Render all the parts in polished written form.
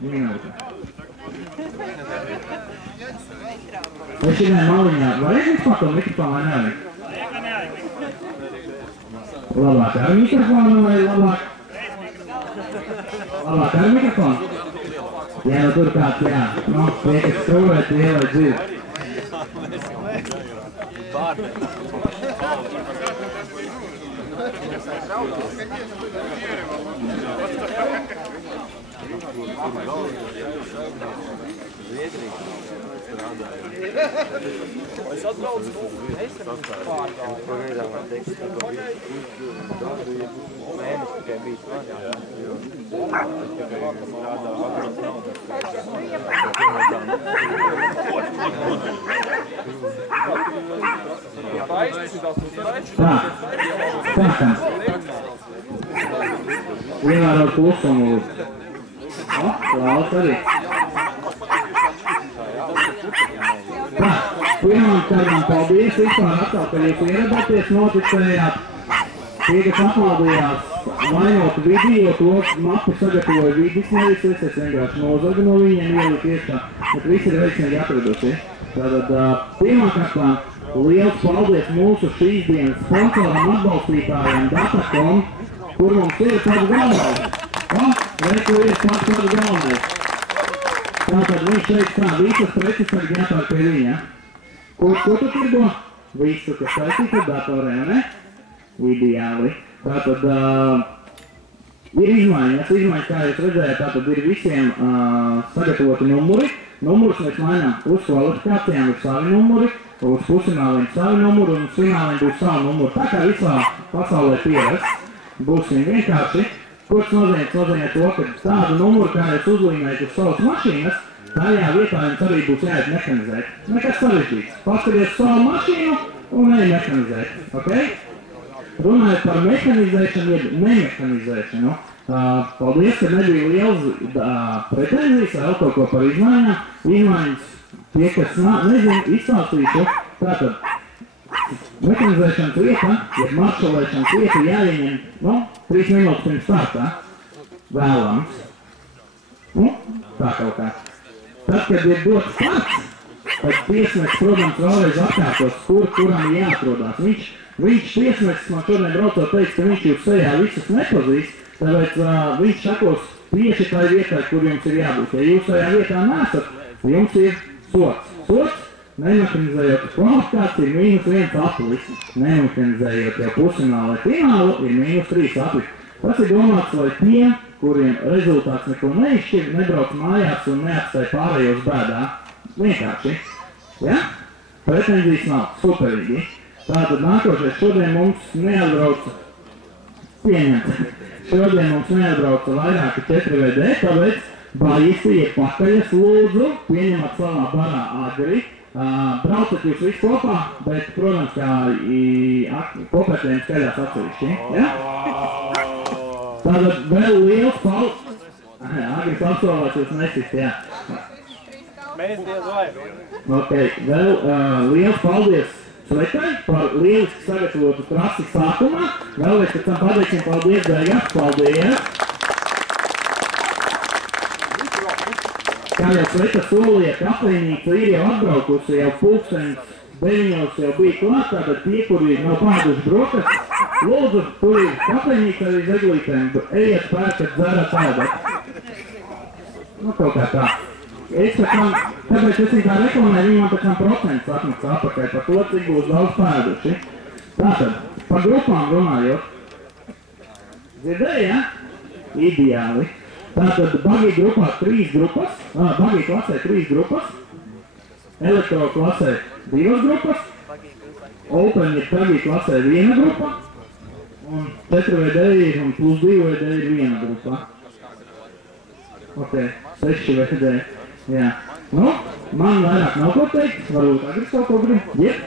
minūte. Vai šodien maliņā varēs vispār to mikrofonu vai nevajag? Labāk ar mikrofonu vai labāk? Labāk ar mikrofonu? Jā, nu tur kāds, jā. Nu, tie, kas skrūvē, tie vai dzird. Es atbraucu, es pārgāju. Pagaidām teiks, ka mēnesis tikai bijis strādā. Ievērot klusumu lūdzu. Klaus arī. Tā, pirmām kādām paldies vispār atkal, ka jūs ieradāties, noticējāt. Tie, kas atmaldījās vainot video, to mapu sagatavoja vidis, nevis es vienkārši nozagu no viņiem ieliku iekšā, bet visi ir veiksmīgi atraduši. Tātad, pirmām kārtām, liels paldies mūsu šīs dienas sponsoram atbalstītājiem Datacom, kur mums ir pats galvenais. Reiku ir pats galvenais. Tātad viņš šeit tā, visas preces tagad jāpār pie viņa. Ko tu tirgo? Visu, kas saistīts ar datoriem, ne? Ideāli. Tātad ir izmaiņas, kā jūs redzējāt, tātad ir visiem sagatavoti numuri. Numurus mēs mainām uz kvalifikācijām, ir savi numuri, uz pusfināliem savi numuri un uz fināliem būs savi numuri. Tā kā visā pasaulē pierast, būsim vienkārši. Ko tas nozīmē? Tas nozīmē to, ka tādu numuru, kā jūs uzlīmējat uz savas mašīnas, tajā vietā jums arī būs jāiet mehanizēt. Nekas sarežģīts. Paskaties savu mašīnu un ej mehanizēt. Okay? Runājot par mehanizēšanu, jeb nemehanizēšanu. Paldies, ka nebija liels pretenzijas ar kaut ko par izmaiņām. Izmaiņas tie, kas nezinu, izstāstīšu. Tātad, mehanizēšanas vieta, jeb maršalēšanas vieta jāieņem, 3 minūtes pirms startā, vēlams. Tā kaut kā. Tad, kad ir dots starts, tad tiesnesis, protams, vēlreiz atkārtos, kuram jāatrodās. Viņš tiesnesis man šodien braucot teiks, ka viņš jūs sejā visus nepazīst, tāpēc viņš sakos tieši tai vietai, kur jums ir jābūt. Ja jūs tajā vietā nesat, jums ir sots. Sots, nemehanizējot kvalifikāciju, ir -1 aplis. Nemehanizējot jau pusfinālu vai finālu, ir -3 aplis. Tas ir domāts, lai tiem, kuriem rezultāts neko neizšķir, nebrauc mājās un neatstāja pārējos bēdā. Vienkārši. Ja? Pretenzijas nav. Superīgi. Tātad nākošais šodien mums neatbrauca pieņemt. Šodien mums neatbrauca vairāki 4VD, tāpēc baļisti iet pakaļas lūdzu, pieņemat savā barā agri. Braucat jūs visi kopā, bet, protams, kā kopētējiem skaļās atsevišķi. Ja? Tātad vēl liels paldies. Agris apsolās jūs nesist, jā. Mēs diez vai. Ok, vēl liels paldies Svetai par lieliski sagatavotu trasi sākumā. Vēlreiz pēc tam pateiksim paldies beigās. Paldies! Kā jau Sveta solīja, kafejnīca ir jau atbraukusi, jau 9:00 jau bija klāt, tātad tie, kuri nav pāduši brokas, lūdzu, tur ir kafejnīca arī zeglītēm, ejiet pērkat, dzerat, ēdat. Kaut kā tā. Es tāpēc es viņu tā reklamēju, viņi man pēc tam procents atmaksā apakaļ par to, cik būs daudz pēduši. Tātad, par grupām runājot. Dzirdēji, ja? Ideāli. Tātad, bagī grupā 3 grupas, bagī klasē 3 grupas, elektro klasē 2 grupas, open ir bagī klasē 1 grupa, un 4VD ir un plus 2VD ir 1 grupa. Ok, 6VD. Jā. Man vairāk nav ko teikt, varbūt Agris kaut ko grib. Jep.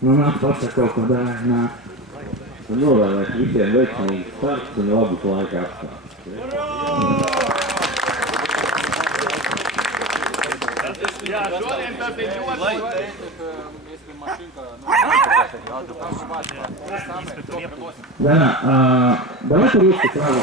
Nāc pasaka kaut ko dāvē, nāk. Novēlēt visiem veiksmīgi starts un labus laika apstākļus. Jā, šodien tas ir ļoti. Давай по-русски сразу.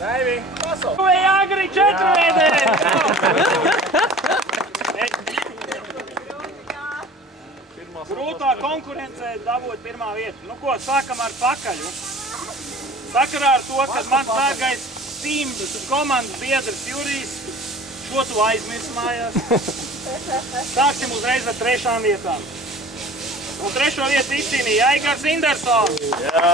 Raivi, vai agri 4 veidēji! Grūtā konkurencē dabūt pirmā vieta. Nu ko, sākam ar pakaļu. Sakarā ar to, ka mans dārgais team komandas biedrs Jurijs šo tu aizmirst mājās. Sāksim uzreiz ar 3. vietām. Un 3. vietu izcīnīja Aigars Indersons. Jā!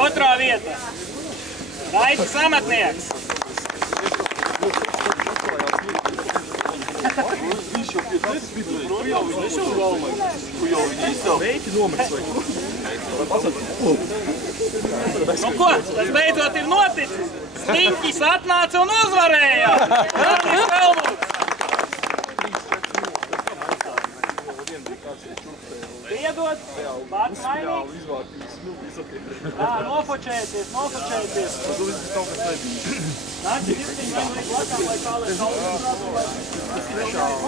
Otrā vieta. Raisa Samatnieks. Nu ko, tas beidzot ir noticis. Sliņķis atnāca un uzvarēja. Jānis Helmuts. Piedod, vārds mainīgs. Jā, nofočēties. Nāc, ķirtiņi, vai vajag lakām, vai kā, lai kalpus rādu.